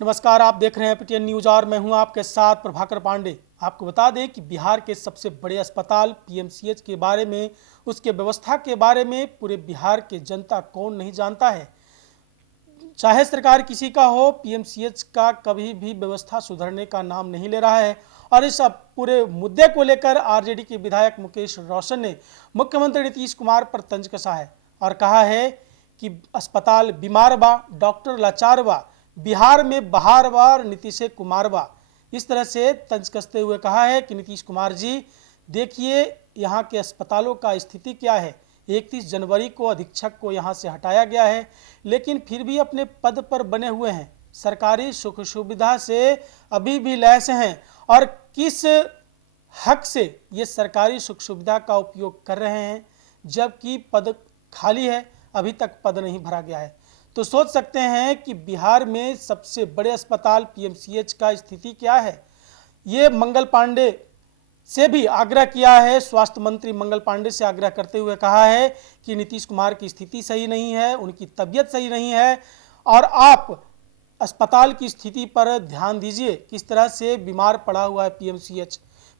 नमस्कार, आप देख रहे हैं पीटीएन न्यूज और मैं हूं आपके साथ प्रभाकर पांडे। आपको बता दें कि बिहार के सबसे बड़े अस्पताल पीएमसीएच के बारे में, उसके व्यवस्था के बारे में पूरे बिहार के जनता कौन नहीं जानता है। चाहे सरकार किसी का हो, पीएमसीएच का कभी भी व्यवस्था सुधरने का नाम नहीं ले रहा है। और इस पूरे मुद्दे को लेकर आरजेडी के विधायक मुकेश रोशन ने मुख्यमंत्री नीतीश कुमार पर तंज कसा है और कहा है कि अस्पताल बीमार बा, डॉक्टर लाचार बा, बिहार में बहार बा और नीतीश कुमार बा। इस तरह से तंज कसते हुए कहा है कि नीतीश कुमार जी देखिए यहाँ के अस्पतालों का स्थिति क्या है। 31 जनवरी को अधीक्षक को यहाँ से हटाया गया है, लेकिन फिर भी अपने पद पर बने हुए हैं, सरकारी सुख सुविधा से अभी भी लैस हैं। और किस हक से ये सरकारी सुख सुविधा का उपयोग कर रहे हैं जबकि पद खाली है, अभी तक पद नहीं भरा गया है। तो सोच सकते हैं कि बिहार में सबसे बड़े अस्पताल पीएमसीएच का स्थिति क्या है। ये मंगल पांडे से भी आग्रह किया है, स्वास्थ्य मंत्री मंगल पांडे से आग्रह करते हुए कहा है कि नीतीश कुमार की स्थिति सही नहीं है, उनकी तबीयत सही नहीं है और आप अस्पताल की स्थिति पर ध्यान दीजिए। किस तरह से बीमार पड़ा हुआ है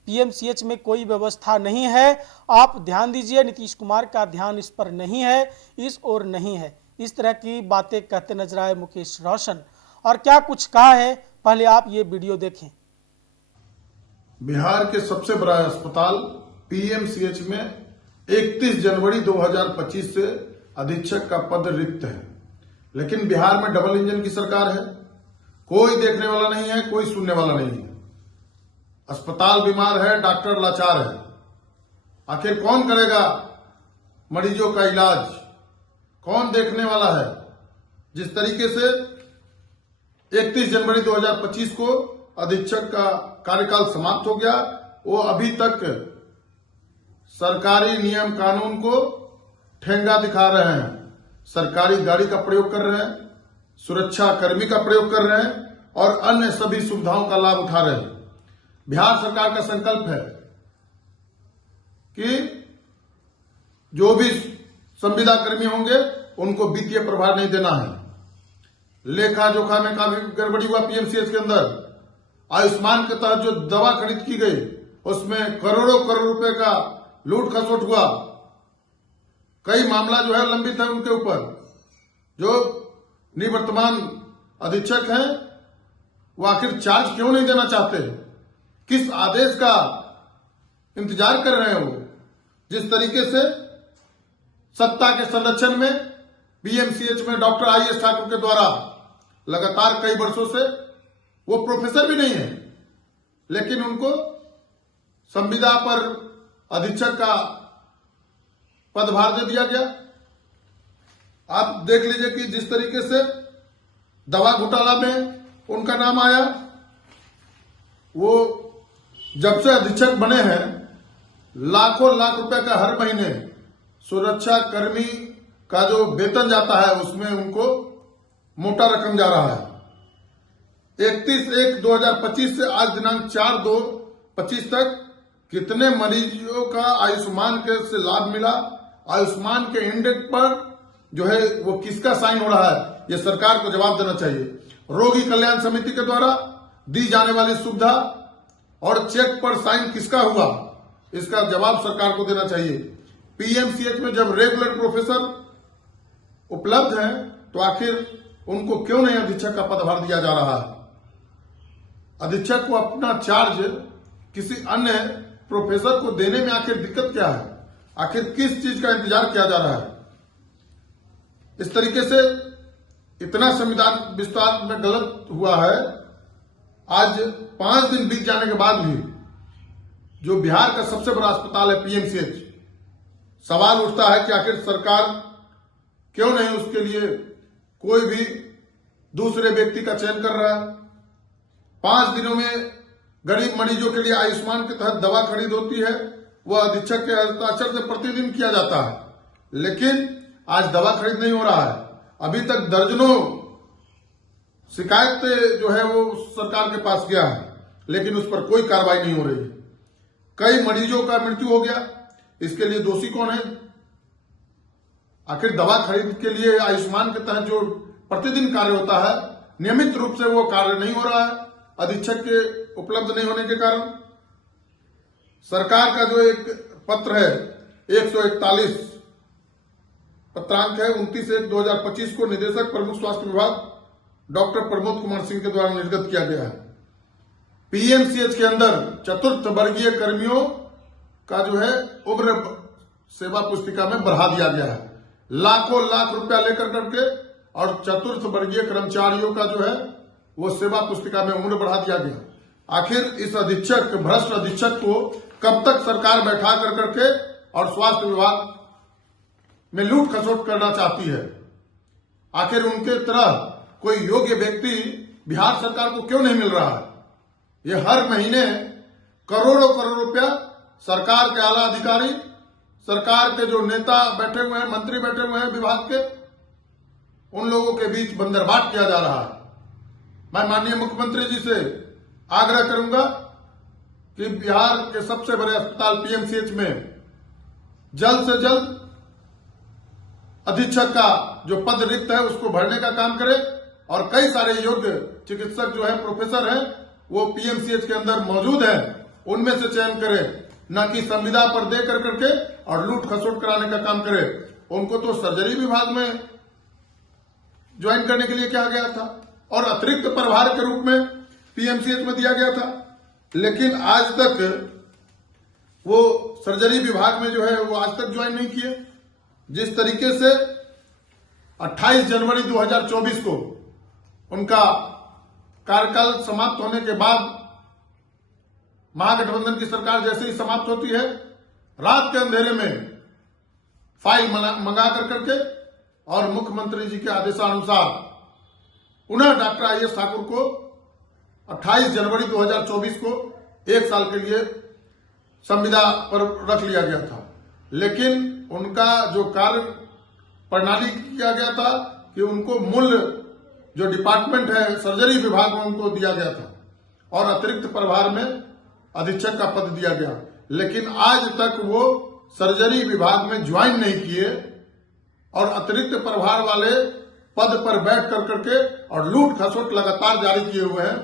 पीएमसीएच में कोई व्यवस्था नहीं है, आप ध्यान दीजिए। नीतीश कुमार का ध्यान इस पर नहीं है, इस ओर नहीं है। इस तरह की बातें कहते नजर आए मुकेश रोशन। और क्या कुछ कहा है, पहले आप ये वीडियो देखें। बिहार के सबसे बड़ा अस्पताल पीएमसीएच में 31 जनवरी 2025 से अधीक्षक का पद रिक्त है, लेकिन बिहार में डबल इंजन की सरकार है। कोई देखने वाला नहीं है, कोई सुनने वाला नहीं है। अस्पताल बीमार है, डॉक्टर लाचार है। आखिर कौन करेगा मरीजों का इलाज, कौन देखने वाला है। जिस तरीके से 31 जनवरी 2025 को अधीक्षक का कार्यकाल समाप्त हो गया, वो अभी तक सरकारी नियम कानून को ठेंगा दिखा रहे हैं, सरकारी गाड़ी का प्रयोग कर रहे हैं, सुरक्षा कर्मी का प्रयोग कर रहे हैं और अन्य सभी सुविधाओं का लाभ उठा रहे हैं। बिहार सरकार का संकल्प है कि जो भी संविदा कर्मी होंगे उनको वित्तीय प्रभार नहीं देना है। लेखा जोखा में काफी गड़बड़ी हुआ पीएमसीएच के अंदर। आयुष्मान के तहत जो दवा खरीद की गई उसमें करोड़ों करोड़ रुपए का लूट खसोट हुआ। कई मामला जो है लंबित है उनके ऊपर। जो निवर्तमान अधीक्षक हैं वो आखिर चार्ज क्यों नहीं देना चाहते, किस आदेश का इंतजार कर रहे हैं वो। जिस तरीके से सत्ता के संरक्षण में पीएमसीएच में डॉक्टर आईएस ठाकुर के द्वारा लगातार कई वर्षों से, वो प्रोफेसर भी नहीं है लेकिन उनको संविदा पर अधीक्षक का पदभार दे दिया गया। आप देख लीजिए कि जिस तरीके से दवा घोटाला में उनका नाम आया, वो जब से अधीक्षक बने हैं लाखों लाख रुपए का हर महीने सुरक्षा कर्मी का जो वेतन जाता है उसमें उनको मोटा रकम जा रहा है। 31/1/2025 से आज दिनांक 4/2/25 तक कितने मरीजों का आयुष्मान के से लाभ मिला, आयुष्मान के इंडेक्स पर जो है वो किसका साइन हो रहा है, ये सरकार को जवाब देना चाहिए। रोगी कल्याण समिति के द्वारा दी जाने वाली सुविधा और चेक पर साइन किसका हुआ, इसका जवाब सरकार को देना चाहिए। पीएमसीएच में जब रेगुलर प्रोफेसर उपलब्ध हैं तो आखिर उनको क्यों नहीं अधीक्षक का पदभार दिया जा रहा है। अधीक्षक को अपना चार्ज किसी अन्य प्रोफेसर को देने में आखिर दिक्कत क्या है, आखिर किस चीज का इंतजार किया जा रहा है। इस तरीके से इतना संविधान विस्तार में गलत हुआ है। आज 5 दिन बीत जाने के बाद भी जो बिहार का सबसे बड़ा अस्पताल है पीएमसीएच, सवाल उठता है कि आखिर सरकार क्यों नहीं उसके लिए कोई भी दूसरे व्यक्ति का चयन कर रहा है। 5 दिनों में गरीब मरीजों के लिए आयुष्मान के तहत दवा खरीद होती है, वह अधीक्षक के हस्ताक्षर से प्रतिदिन किया जाता है, लेकिन आज दवा खरीद नहीं हो रहा है। अभी तक दर्जनों शिकायत जो है वो सरकार के पास गया है, लेकिन उस पर कोई कार्रवाई नहीं हो रही है। कई मरीजों का मृत्यु हो गया, इसके लिए दोषी कौन है? आखिर दवा खरीद के लिए आयुष्मान के तहत जो प्रतिदिन कार्य होता है, नियमित रूप से वो कार्य नहीं हो रहा है अधीक्षक के उपलब्ध नहीं होने के कारण। सरकार का जो एक पत्र है 141 पत्रांक है 29/1/2025 को निदेशक प्रमुख स्वास्थ्य विभाग डॉक्टर प्रमोद कुमार सिंह के द्वारा निर्गत किया गया है। पीएमसीएच के अंदर चतुर्थ वर्गीय कर्मियों का जो है उम्र सेवा पुस्तिका में बढ़ा दिया गया है। लाखों लाख रुपया लेकर करके और चतुर्थ वर्गीय कर्मचारियों का जो है वो सेवा पुस्तिका में उम्र बढ़ा दिया गया। आखिर इस अधीक्षक, भ्रष्ट अधीक्षक को कब तक सरकार बैठा कर करके और स्वास्थ्य विभाग में लूट खसोट करना चाहती है? आखिर उनके तरह कोई योग्य व्यक्ति बिहार सरकार को क्यों नहीं मिल रहा है? ये हर महीने करोड़ों करोड़ रुपया सरकार के आला अधिकारी, सरकार के जो नेता बैठे हुए हैं, मंत्री बैठे हुए हैं विभाग के, उन लोगों के बीच बंदरबाट किया जा रहा है। मैं माननीय मुख्यमंत्री जी से आग्रह करूंगा कि बिहार के सबसे बड़े अस्पताल पीएमसीएच में जल्द से जल्द अधीक्षक का जो पद रिक्त है उसको भरने का काम करे और कई सारे योग्य चिकित्सक जो है, प्रोफेसर हैं, वो पीएमसीएच के अंदर मौजूद हैं, उनमें से चयन करे, न कि संविदा पर दे कर करके और लूट खसोट कराने का काम करे। उनको तो सर्जरी विभाग में ज्वाइन करने के लिए कहा गया था और अतिरिक्त प्रभार के रूप में पीएमसीएच में दिया गया था, लेकिन आज तक वो सर्जरी विभाग में जो है वो आज तक ज्वाइन नहीं किए। जिस तरीके से 28 जनवरी 2024 को उनका कार्यकाल समाप्त होने के बाद महागठबंधन की सरकार जैसे ही समाप्त होती है, रात के अंधेरे में फाइल मंगा कर करके और मुख्यमंत्री जी के आदेशानुसार पुनः डॉक्टर आईएस ठाकुर को 28 जनवरी 2024 को 1 साल के लिए संविदा पर रख लिया गया था। लेकिन उनका जो कार्य प्रणाली किया गया था कि उनको मूल जो डिपार्टमेंट है सर्जरी विभाग में उनको दिया गया था और अतिरिक्त प्रभार में अधीक्षक का पद दिया गया, लेकिन आज तक वो सर्जरी विभाग में ज्वाइन नहीं किए और अतिरिक्त प्रभार वाले पद पर बैठ कर करके और लूट खसोट लगातार जारी किए हुए हैं।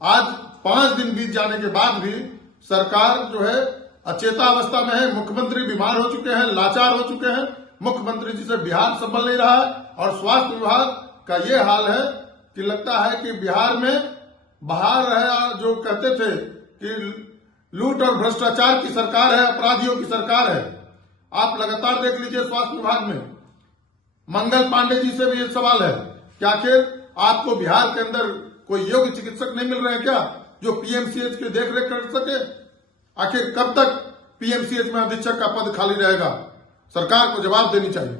आज 5 दिन बीत जाने के बाद भी सरकार जो है अचेता अवस्था में है। मुख्यमंत्री बीमार हो चुके हैं, लाचार हो चुके हैं, मुख्यमंत्री जी से बिहार संभल नहीं रहा है और स्वास्थ्य विभाग का ये हाल है कि लगता है कि बिहार में बाहर है जो कहते थे कि लूट और भ्रष्टाचार की सरकार है, अपराधियों की सरकार है। आप लगातार देख लीजिए स्वास्थ्य विभाग में मंगल पांडे जी से भी ये सवाल है कि आखिर आपको बिहार के अंदर कोई योग्य चिकित्सक नहीं मिल रहे हैं क्या जो पीएमसीएच की देखरेख कर सके? आखिर कब तक पीएमसीएच में अधीक्षक का पद खाली रहेगा? सरकार को जवाब देनी चाहिए।